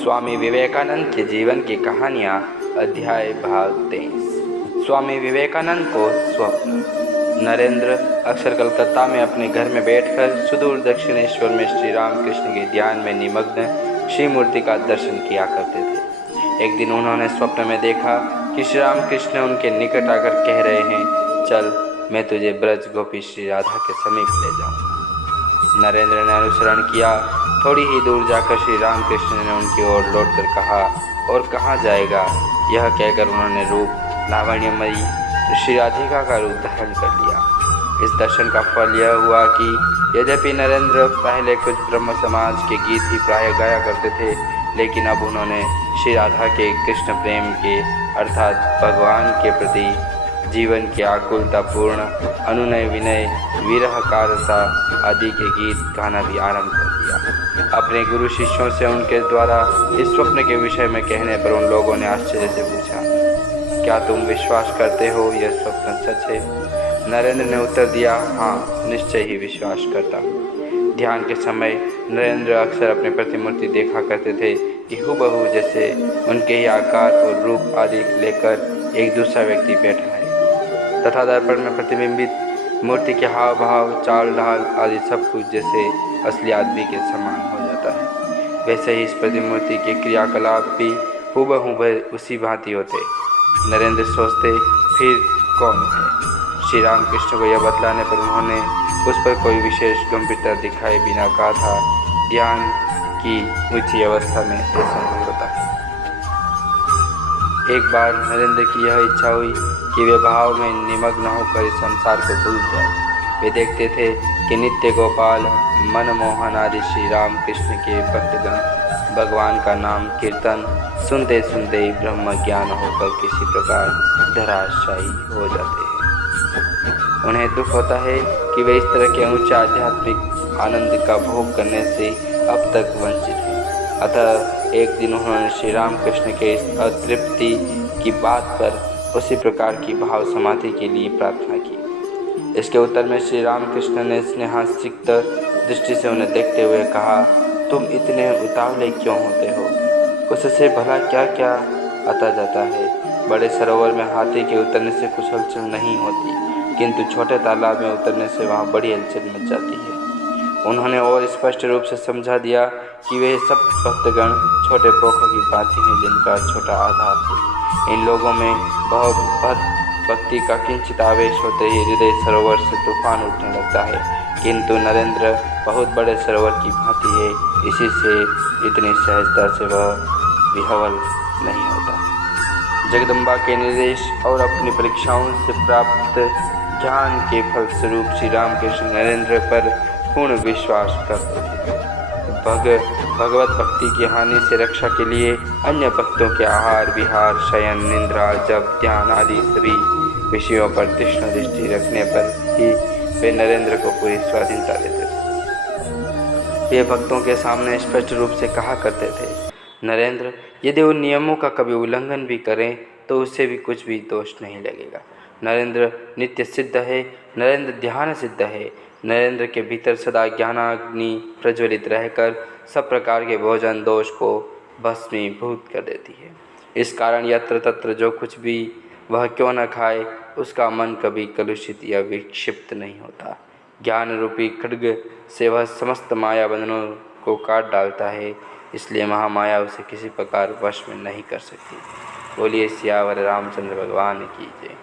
स्वामी विवेकानंद के जीवन की कहानियाँ अध्याय भाग 23। स्वामी विवेकानंद को स्वप्न। नरेंद्र अक्सर कलकत्ता में अपने घर में बैठकर सुदूर दक्षिणेश्वर में श्री रामकृष्ण के ध्यान में निमग्न श्री मूर्ति का दर्शन किया करते थे। एक दिन उन्होंने स्वप्न में देखा कि श्री रामकृष्ण उनके निकट आकर कह रहे हैं, चल मैं तुझे ब्रज गोपी श्री राधा के समीप ले जाऊँ। नरेंद्र ने अनुसरण किया। थोड़ी ही दूर जाकर श्री रामकृष्ण ने उनकी ओर लौटकर कहा, और कहाँ जाएगा? यह कहकर उन्होंने रूप लावण्यमयी श्री राधिका का रूप धारण कर लिया। इस दर्शन का फल यह हुआ कि यद्यपि नरेंद्र पहले कुछ ब्रह्म समाज के गीत ही प्राय गाया करते थे, लेकिन अब उन्होंने श्री राधा के कृष्ण प्रेम के अर्थात भगवान के प्रति जीवन की आकुलतापूर्ण अनुनय विनय विरहकारता आदि के गीत गाना भी आरंभ कर दिया। अपने गुरु शिष्यों से उनके द्वारा इस स्वप्न के विषय में कहने पर उन लोगों ने आश्चर्य से पूछा, क्या तुम विश्वास करते हो यह स्वप्न सच है? नरेंद्र ने उत्तर दिया, हाँ निश्चय ही विश्वास करता हूँ। ध्यान के समय नरेंद्र अक्सर अपनी प्रतिमूर्ति देखा करते थे कि हूबहू जैसे उनके ही आकार और रूप आदि लेकर एक दूसरा व्यक्ति बैठा है तथा दर्पण में प्रतिबिंबित मूर्ति के हाव भाव चाल ढाल आदि सब कुछ जैसे असली आदमी के समान हो जाता है। वैसे ही इस प्रतिमूर्ति के क्रियाकलाप भी हूबहू उसी भांति होते। नरेंद्र सोचते, फिर कौन है? श्री रामकृष्ण को यह बतलाने पर उन्होंने उस पर कोई विशेष गंभीरता दिखाए बिना कहा था, ध्यान की ऊंची अवस्था में ऐसा नहीं होता है। एक बार नरेंद्र की यह इच्छा हुई कि वे भाव में निमग्न होकर इस संसार को भूल जाए। वे देखते थे कि नित्य गोपाल मनमोहन आदि श्री राम कृष्ण के भक्तगण भगवान का नाम कीर्तन सुनते सुनते ही ब्रह्म ज्ञान होकर किसी प्रकार धराशायी हो जाते हैं। उन्हें दुख होता है कि वे इस तरह के ऊंचे आध्यात्मिक आनंद का भोग करने से अब तक वंचित हैं। अतः एक दिन उन्होंने श्री रामकृष्ण के इस अतृप्ति की बात पर उसी प्रकार की भाव समाधि के लिए प्रार्थना की। इसके उत्तर में श्री रामकृष्ण ने स्नेहासिक्त दृष्टि से उन्हें देखते हुए कहा, तुम इतने उतावले क्यों होते हो? उससे भला क्या क्या आता जाता है। बड़े सरोवर में हाथी के उतरने से कुछ हलचल नहीं होती, किंतु छोटे तालाब में उतरने से वहाँ बड़ी हलचल मच जाती है। उन्होंने और स्पष्ट रूप से समझा दिया कि वे सब भक्तगण छोटे पोखर की भांति हैं जिनका छोटा आधार है। इन लोगों में भक्ति का किंचित आवेश होते ही हृदय सरोवर से तूफान उठने लगता है, किंतु नरेंद्र बहुत बड़े सरोवर की भांति है, इसी से इतनी सहजता से वह विह्वल नहीं होता। जगदम्बा के निर्देश और अपनी परीक्षाओं से प्राप्त ज्ञान के फलस्वरूप श्री रामकृष्ण नरेंद्र पर पूर्ण विश्वास करते थे। भगवत भक्ति की हानि से रक्षा के लिए अन्य भक्तों के आहार विहार शयन निद्रा जप ध्यान आदि सभी विषयों पर तीक्ष्ण दृष्टि रखने पर ही वे नरेंद्र को पूरी स्वाधीनता देते थे। वे भक्तों के सामने स्पष्ट रूप से कहा करते थे, नरेंद्र यदि उन नियमों का कभी उल्लंघन भी करें तो उससे भी कुछ भी दोष नहीं लगेगा। नरेंद्र नित्य सिद्ध है, नरेंद्र ध्यान सिद्ध है। नरेंद्र के भीतर सदा ज्ञानाग्नि प्रज्वलित रहकर सब प्रकार के भोजन दोष को भस्मीभूत कर देती है। इस कारण यत्र तत्र जो कुछ भी वह क्यों न खाए, उसका मन कभी कलुषित या विक्षिप्त नहीं होता। ज्ञान रूपी खड्ग से वह समस्त माया बंधनों को काट डालता है, इसलिए महामाया उसे किसी प्रकार वश में नहीं कर सकती। बोलिए सियावर रामचंद्र भगवान की जय।